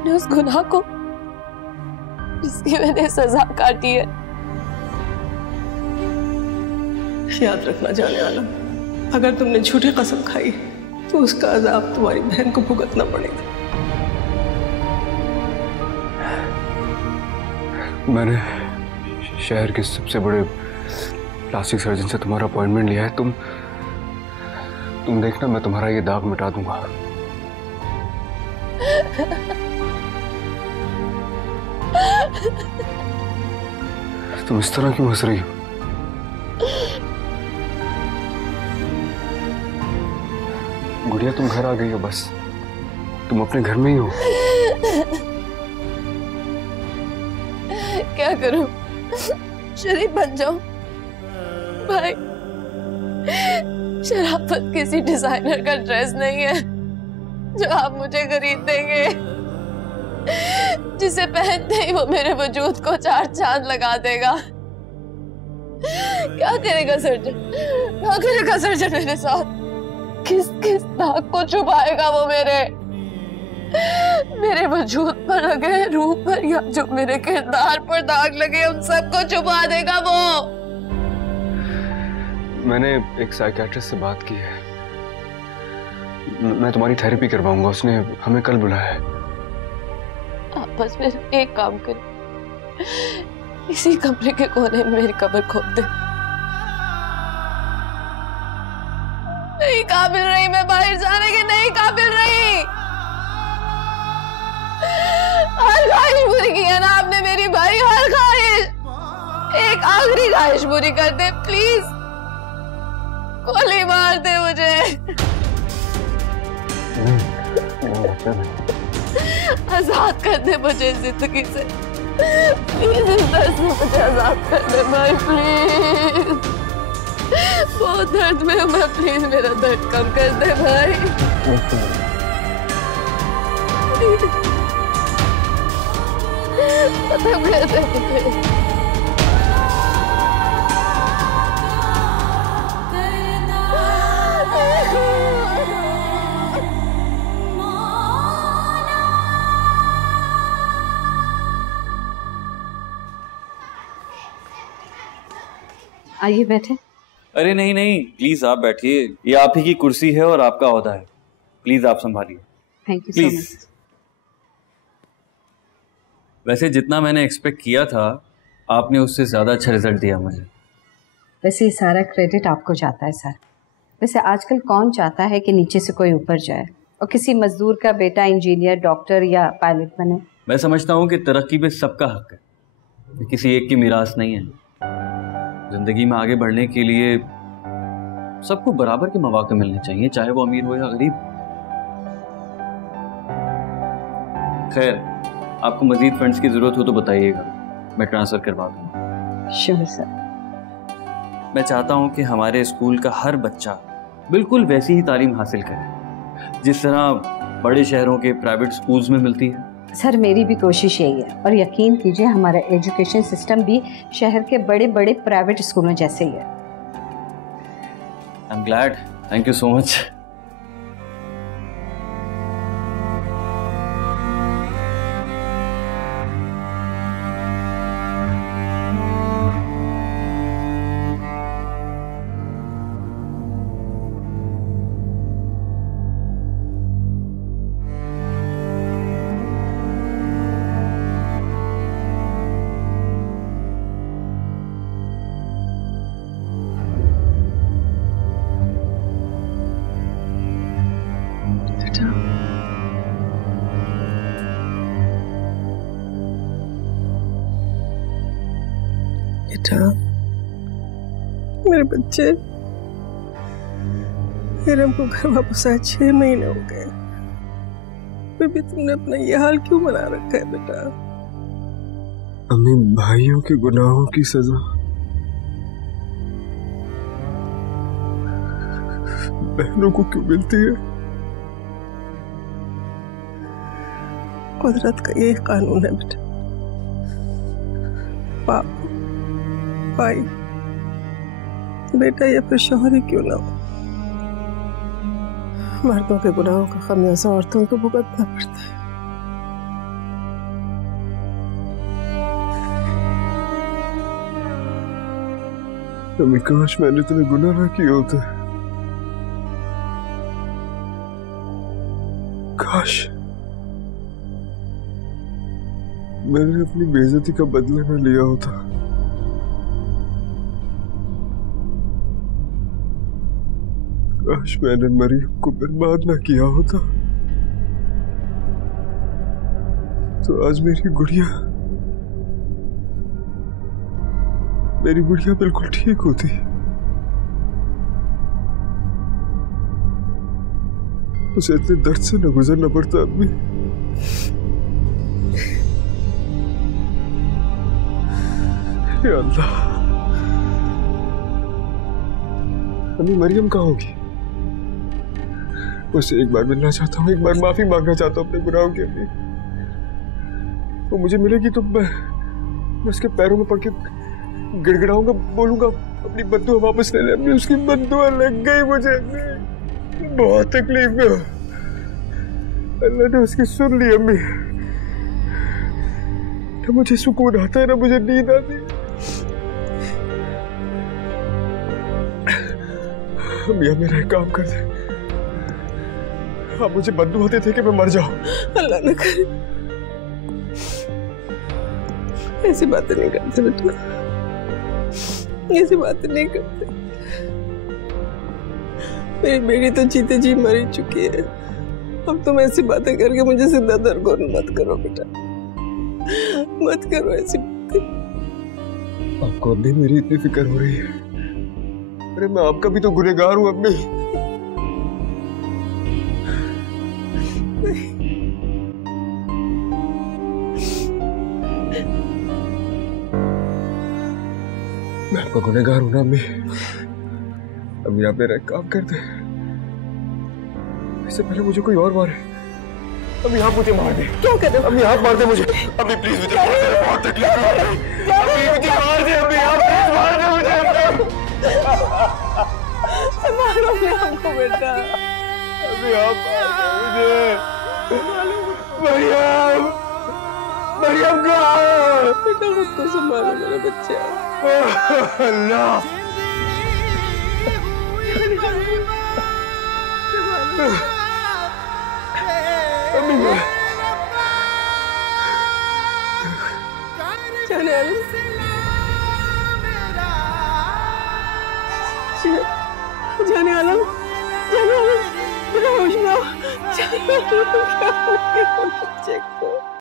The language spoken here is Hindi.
अपने उस गुनाह को जिसकी मैंने सजा काटी है। याद रखना जाने वाला, अगर तुमने झूठी कसम खाई तो उसका अजाब तुम्हारी बहन को भुगतना पड़ेगा। मैंने शहर के सबसे बड़े प्लास्टिक सर्जन से तुम्हारा अपॉइंटमेंट लिया है। तुम देखना, मैं तुम्हारा ये दाग मिटा दूंगा। तुम इस तरह क्यों हंस रही हो? गुड़िया, तुम घर आ गई हो, बस तुम अपने घर में ही हो। क्या करूं? शरीफ बन जाऊं? भाई, शराफत किसी डिजाइनर का ड्रेस नहीं है जो आप मुझे खरीद देंगे, जिसे पहनते ही वो मेरे वजूद को 4 चांद लगा देगा। क्या करेगा सर्जन? क्या करेगा सर्जन मेरे साथ? किस किस दाग को छुपाएगा वो मेरे वजूद पर लगे, रूह पर, या जो मेरे किरदार पर दाग लगे, उन सबको छुपा देगा वो। मैंने एक साइकियाट्रिस्ट से बात की है, मैं तुम्हारी थेरेपी करवाऊंगा। उसने हमें कल बुलाया है। आप बस मेरा एक काम करें, इसी कमरे के कोने में मेरी कब्र खोद दे। नहीं काबिल रही मैं बाहर जाने की, नहीं काबिल रही। हर ख्वाहिश पूरी की है ना आपने मेरी भाई, हर ख्वाहिश। एक आखिरी ख्वाहिश पूरी कर दे प्लीज, गोली मार दे मुझे। आजाद कर दे मुझे जिंदगी से प्लीज, इस दर्द से मुझे आजाद कर दे भाई प्लीज। बहुत दर्द में मैं, प्लीज मेरा दर्द कम कर दे भाई। खत्म कर दे मुझे। आइए बैठे। अरे नहीं नहीं, प्लीज आप बैठिए, ये आप ही की कुर्सी है और आपका ओहदा है, प्लीज आप संभालिए। Thank you so much. वैसे जितना मैंने एक्सपेक्ट किया था, आपने उससे ज्यादा अच्छा रिजल्ट दिया मुझे। वैसे ये सारा क्रेडिट आपको जाता है सर। वैसे आजकल कौन चाहता है कि नीचे से कोई ऊपर जाए और किसी मजदूर का बेटा इंजीनियर, डॉक्टर या पायलट बने। मैं समझता हूँ कि तरक्की पे सबका हक है, किसी एक की मिरास नहीं है। जिंदगी में आगे बढ़ने के लिए सबको बराबर के मौके मिलने चाहिए, चाहे वो अमीर हो या गरीब। खैर, आपको मजीद फंड्स की जरूरत हो तो बताइएगा, मैं ट्रांसफर करवा दूंगा। Sure sir. मैं चाहता हूं कि हमारे स्कूल का हर बच्चा बिल्कुल वैसी ही तालीम हासिल करे जिस तरह बड़े शहरों के प्राइवेट स्कूल्स में मिलती है। सर मेरी भी कोशिश यही है, और यकीन कीजिए हमारा एजुकेशन सिस्टम भी शहर के बड़े बड़े प्राइवेट स्कूलों जैसे ही है। I am glad, thank you so much. बेटा, मेरे बच्चे, मेरे हमको घर वापस आए 6 महीने हो गए, फिर भी तुमने अपना ये हाल क्यों बना रखा है बेटा? अम्मी, भाइयों के गुनाहों की सजा बहनों को क्यों मिलती है? कुदरत का यही कानून है बेटा। बाप, भाई, बेटा या फिर शौहर ही क्यों ना हो, मर्दों के गुनाहों का खमियाजा औरतों को भुगतना पड़ता है। अम्मी काश मैंने तुम्हें गुनाह ना किया होता। काश मैंने अपनी बेइज्जती का बदला ना लिया होता। काश मैंने मरियम को बर्बाद ना किया होता, तो आज मेरी गुड़िया बिल्कुल ठीक होती। उसे इतने दर्द से न गुजरना पड़ता। अम्मी या अल्लाह, अम्मी मरियम कहाँ होगी? उससे एक बार मिलना चाहता हूँ, एक बार माफी मांगना चाहता हूँ अपने गुनाहों की। अम्मी वो मुझे मिलेगी तो मैं उसके पैरों में पड़ के गिड़गिड़ाऊंगा, बोलूंगा अपनी बद्दुआ वापस ले ले। अम्मी उसकी बद्दुआ लग गई मुझे, बहुत तकलीफ में। अल्लाह ने उसकी सुन ली। अम्मी ना मुझे सुकून आता है ना मुझे नींद आती। अम्मी आप मेरा एक काम कर दे, आप मुझे बद्दुआ देते कि मैं मर जाऊं। अल्लाह न करे, ऐसी बातें नहीं करते बेटा, ऐसी बातें नहीं करते। मेरी बेटी तो जीते जी मर ही चुकी है, अब तुम ऐसी बातें करके मुझे जिंदा दरगोर मत करो बेटा, मत करो ऐसी बातें। आपको अम्मी मेरी इतनी फिक्र हो रही है? अरे मैं आपका भी तो गुनहगार हूं अम्मी। मैं आपका गुनहगार हूं ना अम्मी। अम्मी आप मेरा एक काम कर दे, इससे पहले मुझे कोई और मारे। अम्मी आप मुझे मार दे। क्या कर रहे हो? अम्मी आप मार दे मुझे। अम्मी प्लीज मुझे मार दे, बहुत तकलीफ हो रही है। अम्मी मुझे मार दे, अम्मी आप प्लीज मार दे मुझे। संभालो अपने हमको बेटा। अम्मी आप मार दे मुझे। मरियम, मरियम कहाँ है? बेटा खुद को संभालो मेरा बच्चा। अल्लाह जाने आलम, जाने आलम, जाने आलम, मेरा होश में आओ। जाने आलम, क्या हो गया बच्चे को?